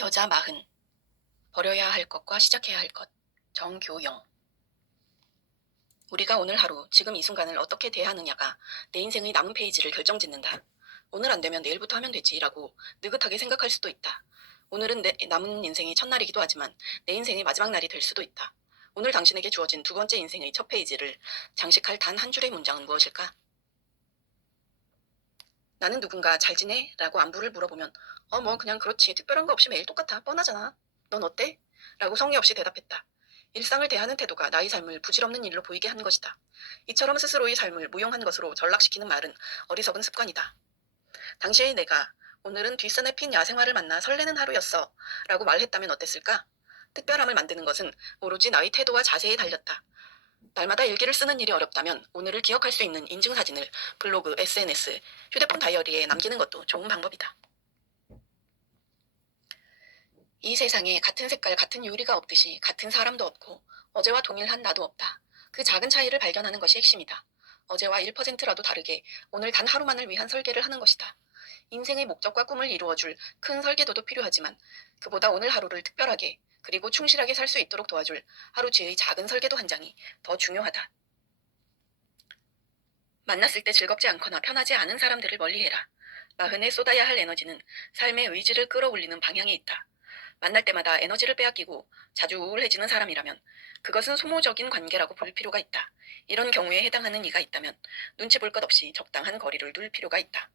여자 마흔. 버려야 할 것과 시작해야 할 것. 정교영. 우리가 오늘 하루, 지금 이 순간을 어떻게 대하느냐가 내 인생의 남은 페이지를 결정짓는다. 오늘 안 되면 내일부터 하면 되지라고 느긋하게 생각할 수도 있다. 오늘은 내 남은 인생의 첫날이기도 하지만 내 인생의 마지막 날이 될 수도 있다. 오늘 당신에게 주어진 두 번째 인생의 첫 페이지를 장식할 단 한 줄의 문장은 무엇일까? 나는 누군가 잘 지내? 라고 안부를 물어보면 뭐 그냥 그렇지. 특별한 거 없이 매일 똑같아. 뻔하잖아. 넌 어때? 라고 성의 없이 대답했다. 일상을 대하는 태도가 나의 삶을 부질없는 일로 보이게 한 것이다. 이처럼 스스로의 삶을 무용한 것으로 전락시키는 말은 어리석은 습관이다. 당시의 내가 오늘은 뒷산에 핀 야생화를 만나 설레는 하루였어 라고 말했다면 어땠을까? 특별함을 만드는 것은 오로지 나의 태도와 자세에 달렸다. 날마다 일기를 쓰는 일이 어렵다면 오늘을 기억할 수 있는 인증사진을 블로그, SNS, 휴대폰 다이어리에 남기는 것도 좋은 방법이다. 이 세상에 같은 색깔, 같은 요리가 없듯이 같은 사람도 없고 어제와 동일한 나도 없다. 그 작은 차이를 발견하는 것이 핵심이다. 어제와 1%라도 다르게 오늘 단 하루만을 위한 설계를 하는 것이다. 인생의 목적과 꿈을 이루어줄 큰 설계도도 필요하지만 그보다 오늘 하루를 특별하게 그리고 충실하게 살 수 있도록 도와줄 하루치의 작은 설계도 한 장이 더 중요하다. 만났을 때 즐겁지 않거나 편하지 않은 사람들을 멀리해라. 마흔에 쏟아야 할 에너지는 삶의 의지를 끌어올리는 방향에 있다. 만날 때마다 에너지를 빼앗기고 자주 우울해지는 사람이라면 그것은 소모적인 관계라고 볼 필요가 있다. 이런 경우에 해당하는 이가 있다면 눈치 볼 것 없이 적당한 거리를 둘 필요가 있다.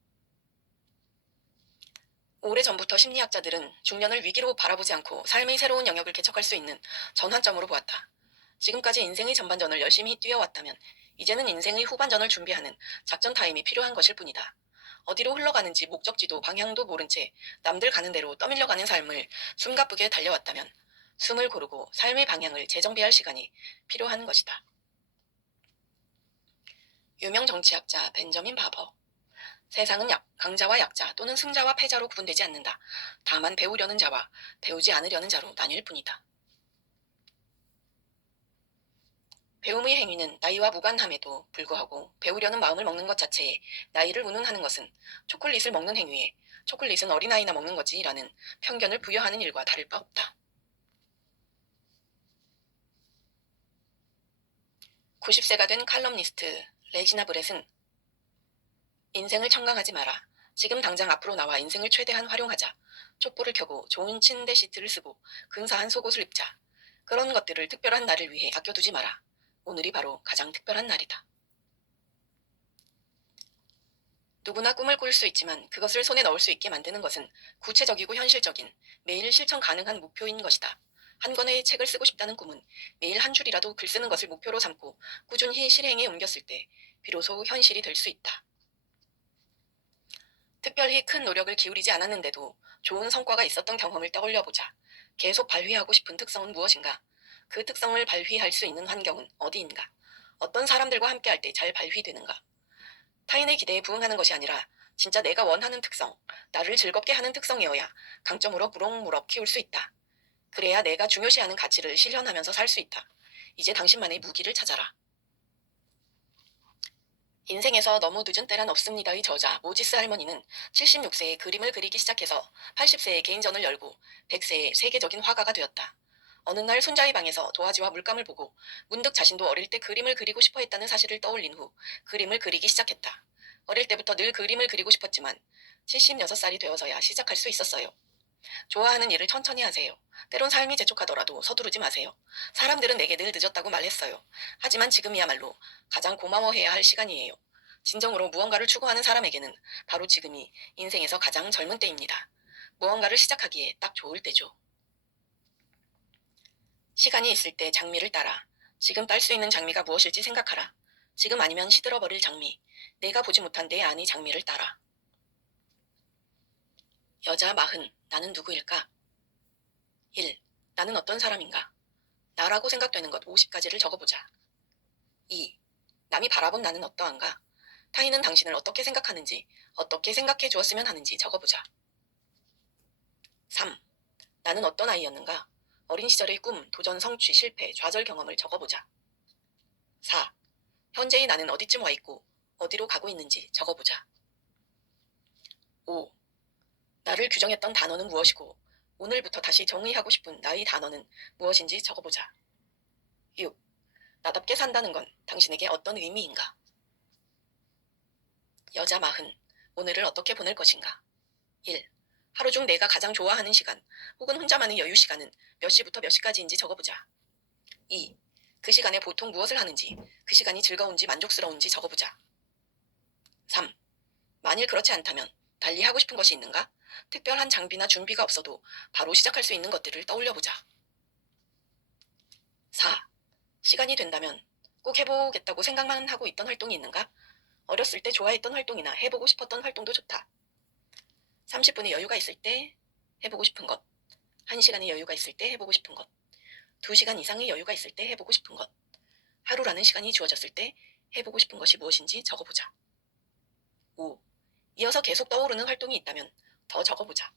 오래전부터 심리학자들은 중년을 위기로 바라보지 않고 삶의 새로운 영역을 개척할 수 있는 전환점으로 보았다. 지금까지 인생의 전반전을 열심히 뛰어왔다면 이제는 인생의 후반전을 준비하는 작전 타임이 필요한 것일 뿐이다. 어디로 흘러가는지 목적지도 방향도 모른 채 남들 가는 대로 떠밀려가는 삶을 숨가쁘게 달려왔다면 숨을 고르고 삶의 방향을 재정비할 시간이 필요한 것이다. 유명 정치학자 벤저민 바버. 세상은 강자와 약자 또는 승자와 패자로 구분되지 않는다. 다만 배우려는 자와 배우지 않으려는 자로 나뉠 뿐이다. 배움의 행위는 나이와 무관함에도 불구하고 배우려는 마음을 먹는 것 자체에 나이를 운운하는 것은 초콜릿을 먹는 행위에 초콜릿은 어린아이나 먹는 거지라는 편견을 부여하는 일과 다를 바 없다. 90세가 된 칼럼니스트 레지나 브렛은 인생을 청강하지 마라. 지금 당장 앞으로 나와 인생을 최대한 활용하자. 촛불을 켜고 좋은 침대 시트를 쓰고 근사한 속옷을 입자. 그런 것들을 특별한 날을 위해 아껴두지 마라. 오늘이 바로 가장 특별한 날이다. 누구나 꿈을 꿀 수 있지만 그것을 손에 넣을 수 있게 만드는 것은 구체적이고 현실적인 매일 실천 가능한 목표인 것이다. 한 권의 책을 쓰고 싶다는 꿈은 매일 한 줄이라도 글 쓰는 것을 목표로 삼고 꾸준히 실행에 옮겼을 때 비로소 현실이 될 수 있다. 특별히 큰 노력을 기울이지 않았는데도 좋은 성과가 있었던 경험을 떠올려보자. 계속 발휘하고 싶은 특성은 무엇인가? 그 특성을 발휘할 수 있는 환경은 어디인가? 어떤 사람들과 함께할 때 잘 발휘되는가? 타인의 기대에 부응하는 것이 아니라 진짜 내가 원하는 특성, 나를 즐겁게 하는 특성이어야 강점으로 무럭무럭 키울 수 있다. 그래야 내가 중요시하는 가치를 실현하면서 살 수 있다. 이제 당신만의 무기를 찾아라. 인생에서 너무 늦은 때란 없습니다의 저자 모지스 할머니는 76세에 그림을 그리기 시작해서 80세에 개인전을 열고 100세에 세계적인 화가가 되었다. 어느 날 손자의 방에서 도화지와 물감을 보고 문득 자신도 어릴 때 그림을 그리고 싶어 했다는 사실을 떠올린 후 그림을 그리기 시작했다. 어릴 때부터 늘 그림을 그리고 싶었지만 76살이 되어서야 시작할 수 있었어요. 좋아하는 일을 천천히 하세요. 때론 삶이 재촉하더라도 서두르지 마세요. 사람들은 내게 늘 늦었다고 말했어요. 하지만 지금이야말로 가장 고마워해야 할 시간이에요. 진정으로 무언가를 추구하는 사람에게는 바로 지금이 인생에서 가장 젊은 때입니다. 무언가를 시작하기에 딱 좋을 때죠. 시간이 있을 때 장미를 따라. 지금 딸 수 있는 장미가 무엇일지 생각하라. 지금 아니면 시들어버릴 장미. 내가 보지 못한 내 안의 장미를 따라. 여자 마흔. 나는 누구일까? 1. 나는 어떤 사람인가? 나라고 생각되는 것 50가지를 적어보자. 2. 남이 바라본 나는 어떠한가? 타인은 당신을 어떻게 생각하는지, 어떻게 생각해 주었으면 하는지 적어보자. 3. 나는 어떤 아이였는가? 어린 시절의 꿈, 도전, 성취, 실패, 좌절 경험을 적어보자. 4. 현재의 나는 어디쯤 와 있고, 어디로 가고 있는지 적어보자. 5. 나를 규정했던 단어는 무엇이고, 오늘부터 다시 정의하고 싶은 나의 단어는 무엇인지 적어보자. 6. 나답게 산다는 건 당신에게 어떤 의미인가? 여자 40. 오늘을 어떻게 보낼 것인가? 1. 하루 중 내가 가장 좋아하는 시간 혹은 혼자만의 여유 시간은 몇 시부터 몇 시까지인지 적어보자. 2. 그 시간에 보통 무엇을 하는지, 그 시간이 즐거운지 만족스러운지 적어보자. 3. 만일 그렇지 않다면 달리 하고 싶은 것이 있는가? 특별한 장비나 준비가 없어도 바로 시작할 수 있는 것들을 떠올려보자. 4. 시간이 된다면 꼭 해보겠다고 생각만 하고 있던 활동이 있는가? 어렸을 때 좋아했던 활동이나 해보고 싶었던 활동도 좋다. 30분의 여유가 있을 때 해보고 싶은 것, 1시간의 여유가 있을 때 해보고 싶은 것, 2시간 이상의 여유가 있을 때 해보고 싶은 것, 하루라는 시간이 주어졌을 때 해보고 싶은 것이 무엇인지 적어보자. 5. 이어서 계속 떠오르는 활동이 있다면 더 적어보자.